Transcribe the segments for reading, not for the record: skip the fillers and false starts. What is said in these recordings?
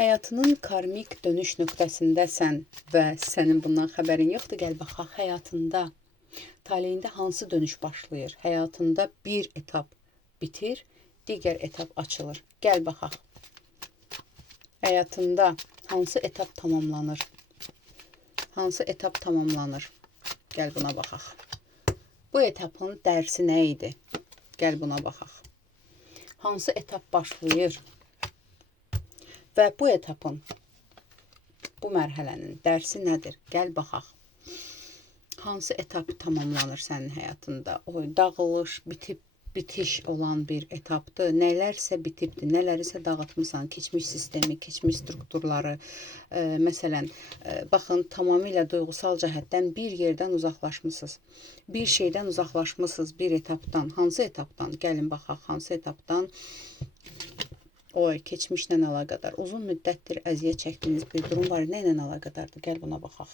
Həyatının karmik dönüş nöqtəsindəsən və sənin bundan xəbərin yoxdur. Gəl baxaq, həyatında, taleyində hansı dönüş başlayır? Həyatında bir etap bitir, digər etap açılır. Gəl baxaq. Həyatında hansı etap tamamlanır? Hansı etap tamamlanır? Gəl buna baxaq. Bu etapın dərsi nə idi? Gəl buna baxaq. Hansı etap başlayır? Və bu etapın, bu mərhələnin dərsi nədir? Gəl baxaq. Hansı etap tamamlanır sənin həyatında? O dağılış, bitiş olan bir etapdır. Nələrsə bitibdir, nələrisə dağıtmısan. Keçmiş sistemi, keçmiş strukturları. Məsələn, baxın, tamamilə duygusal cəhətdən bir yerdən uzaqlaşmışsınız. Bir şeydən uzaqlaşmışsınız, bir etapdan. Hansı etapdan? Gəlin baxaq, hansı etapdan? Keçmişlə əlaqədar. Uzun müddətdir əziyyət çəkdiyiniz bir durum var. Nə ilə əlaqədardır? Gəl buna baxaq.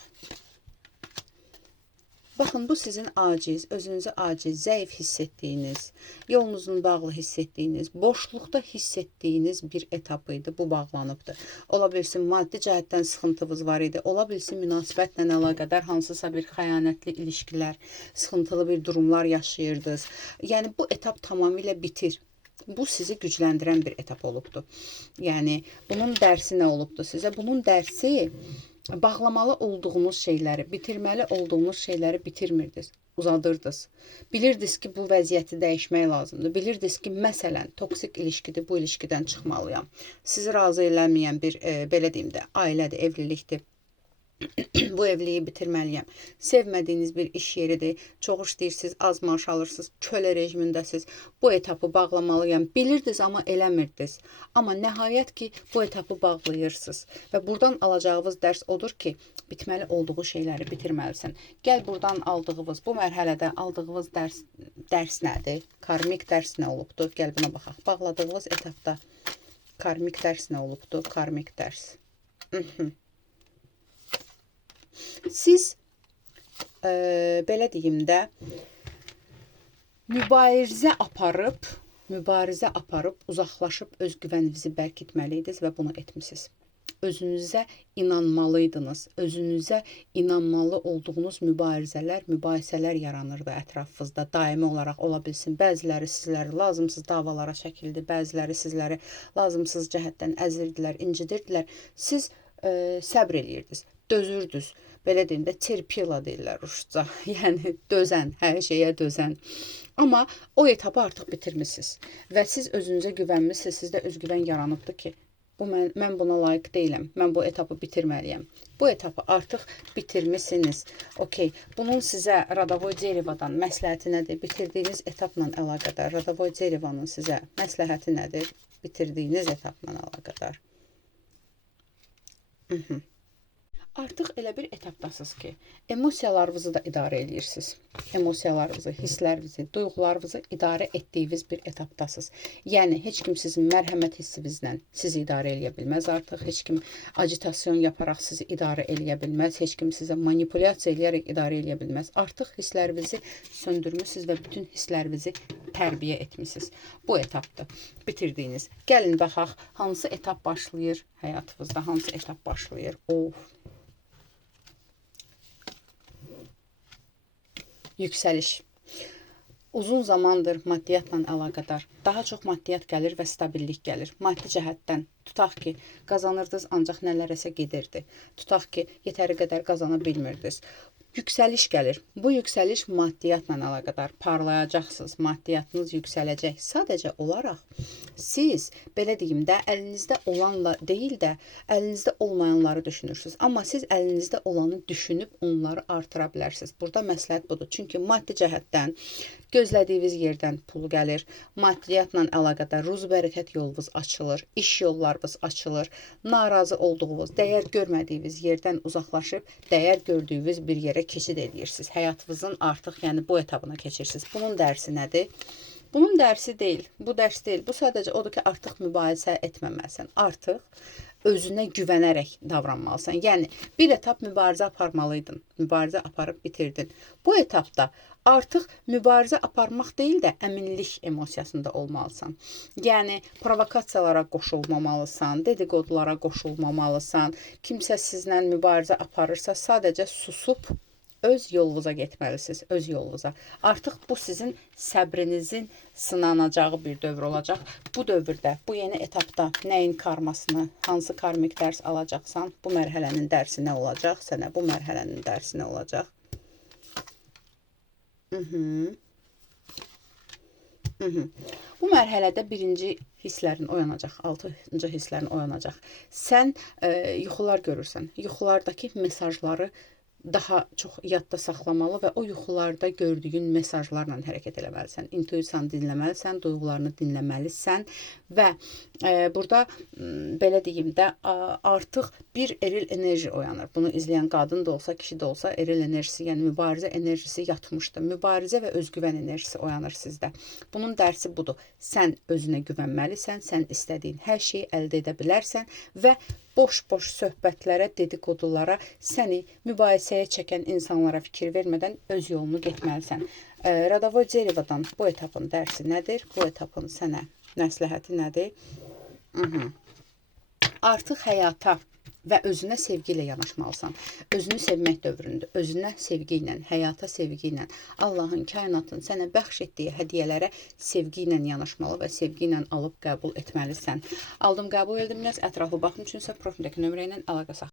Baxın, bu sizin aciz, özünüzü aciz, zəif hiss etdiyiniz, yolunuzun bağlı hiss etdiyiniz, boşluqda hiss etdiyiniz bir etap idi. Bu bağlanıbdır. Ola bilsin, maddi cəhətdən sıxıntınız var idi. Ola bilsin, münasibətlə əlaqədar hansısa bir xəyanətli ilişkilər, sıxıntılı bir durumlar yaşayırdınız. Yəni, bu etap tamamilə bitir. Bu sizi gücləndirən bir etap olubdur. Yəni, bunun dərsi nə olubdur sizə? Bunun dərsi bağlamalı olduğunuz şeyləri, bitirməli olduğunuz şeyləri bitirmirdiniz, uzadırdınız. Bilirdiniz ki, bu vəziyyəti dəyişmək lazımdır. Bilirdiniz ki, məsələn, toksik ilişkidir, bu ilişkidən çıxmalıyam. Sizi razı eləməyən bir, belə deyim də, ailədir, evlilikdir. Bu evliliyi bitirməliyəm. Sevmədiyiniz bir iş yeridir. Çox işləyirsiniz, az maaş alırsınız, kölə rejimindəsiniz. Bu etapı bağlamalıyam. Bilirdiniz, amma eləmirdiniz. Amma nəhayət ki, bu etapı bağlayırsınız. Və buradan alacağınız dərs odur ki, bitməli olduğu şeyləri bitirməlisən. Gəl buradan aldığınız, bu mərhələdə aldığınız dərs nədir? Karmik dərs nə olubdur? Gəl buna baxaq. Bağladığınız etapda karmik dərs nə olubdur? Karmik dərs. Siz, belə deyim də, mübarizə aparıb, uzaqlaşıb öz güvəninizi bərk etməliydiniz və bunu etmişsiniz. Özünüzə inanmalıydınız. Özünüzə inanmalı olduğunuz mübahisələr yaranırdı ətrafınızda. Daimi olaraq ola bilsin. Bəziləri sizləri lazımsız davalara çəkildi, bəziləri sizləri lazımsız cəhətdən əzirdilər, incidirdilər. Siz səbr eləyirdiniz, dözürdünüz. Belə deyim də, terpila deyirlər rusca. Yəni, dözən, hər şeyə dözən. Amma o etapı artıq bitirmişsiniz. Və siz özünüzə güvənmişsiniz, sizdə özgüvən yaranıbdır ki, mən buna layiq deyiləm, mən bu etapı bitirməliyəm. Bu etapı artıq bitirmişsiniz. Okey, bunun sizə Rodovoy Derevadan məsləhəti nədir? Bitirdiyiniz etapla əlaqədar. Rodovoy Derevanın sizə məsləhəti nədir? Bitirdiyiniz etapla əlaqədar. Artıq elə bir etapdasınız ki, emosiyalarınızı da idarə edirsiniz. Emosiyalarınızı, hisslərinizi, duyğularınızı idarə etdiyiniz bir etapdasınız. Yəni, heç kim sizin mərhəmət hissinizlə sizi idarə eləyə bilməz artıq. Heç kim agitasyon yaparaq sizi idarə eləyə bilməz. Heç kim sizə manipulyasiya eləyərək idarə eləyə bilməz. Artıq hisslərinizi söndürmüşsünüz və bütün hisslərinizi tərbiyə etmişsiniz. Bu etapdır. Bitirdiyiniz. Gəlin baxaq, hansı etap başlayır həyatınızda, hansı etap başlayır? Yüksəliş. Uzun zamandır maddiyyatla əlaqədar. Daha çox maddiyyat gəlir və stabillik gəlir. Maddi cəhətdən. Tutaq ki, qazanırdınız, ancaq nələrisə gedirdi. Tutaq ki, yetəri qədər qazana bilmirdiniz. Yüksəliş gəlir. Bu yüksəliş maddiyyatla əlaqədar. Parlayacaqsınız, maddiyyatınız yüksələcək. Sadəcə olaraq siz, belə deyim də, əlinizdə olanla deyil də, əlinizdə olmayanları düşünürsünüz. Amma siz əlinizdə olanı düşünüb onları artıra bilərsiniz. Burada məsləhət budur. Çünki maddi cəhətdən gözlədiyiniz yerdən pul gəlir. Maddiyyatla əlaqədar ruz-bərəkət yolunuz açılır. İş yollarınız açılır. Narazı olduğunuz, dəyər görmədiyiniz yerdən uzaqlaşıb, dəyər gördüyünüz bir yerə keçid edirsiniz. Həyatınızın artıq, yəni bu etabına keçirsiniz. Bunun dərsi nədir? Bunun dərsi deyil. Bu dərs deyil. Bu sadəcə odur ki, artıq mübahisə etməməlisən. Artıq özünə güvənərək davranmalısan. Yəni bir etap mübarizə aparmalıydın. Mübarizə aparıb bitirdin. Bu etapda artıq mübarizə aparmaq deyil də əminlik emosiyasında olmalısan. Yəni provokasiyalara qoşulmamalısan, dedikodulara qoşulmamalısan. Kimsə sizlə mübarizə aparırsa sadəcə susub öz yolunuza getməlisiniz, öz yolunuza. Artıq bu sizin səbrinizin sınanacağı bir dövr olacaq. Bu dövrdə, bu yeni etapda nəyin karmasını, hansı karmik dərs alacaqsan, bu mərhələnin dərsi nə olacaq sənə, bu mərhələnin dərsi nə olacaq? Bu mərhələdə birinci hisslərin oyanacaq, 6-cı hisslərin oyanacaq. Sən yuxular görürsən. Yuxulardakı mesajları daha çox yadda saxlamalı və o yuxularda gördüyün mesajlarla hərəkət etməlisən. İntuisiyanı dinləməlisən, duyğularını dinləməlisən və burada belə deyim də artıq bir eril enerji oyanır. Bunu izləyən qadın da olsa, kişi də olsa eril enerjisi, yəni mübarizə enerjisi yatmışdı. Mübarizə və özgüvən enerjisi oyanır sizdə. Bunun dərsi budur. Sən özünə güvənməlisən, sən istədiyin hər şeyi əldə edə bilərsən və boş-boş söhbətlərə, dedikodulara, səni mübahisəyə çəkən insanlara fikir vermədən öz yolunu getməlisən. Radovoy Derevadan bu etapın dərsi nədir? Bu etapın sənə məsləhəti nədir? Artıq həyata və özünə sevgi ilə yanaşmalısan. Özünü sevmək dövründür. Özünə sevgi ilə, həyata sevgi ilə, Allahın, kainatın sənə bəxş etdiyi hədiyyələrə sevgi ilə yanaşmalı və sevgi ilə alıb qəbul etməlisən. Aldım, qəbul edilməz, ətraflı baxım üçünsə profildəki nömrə ilə əlaqə saxlayın.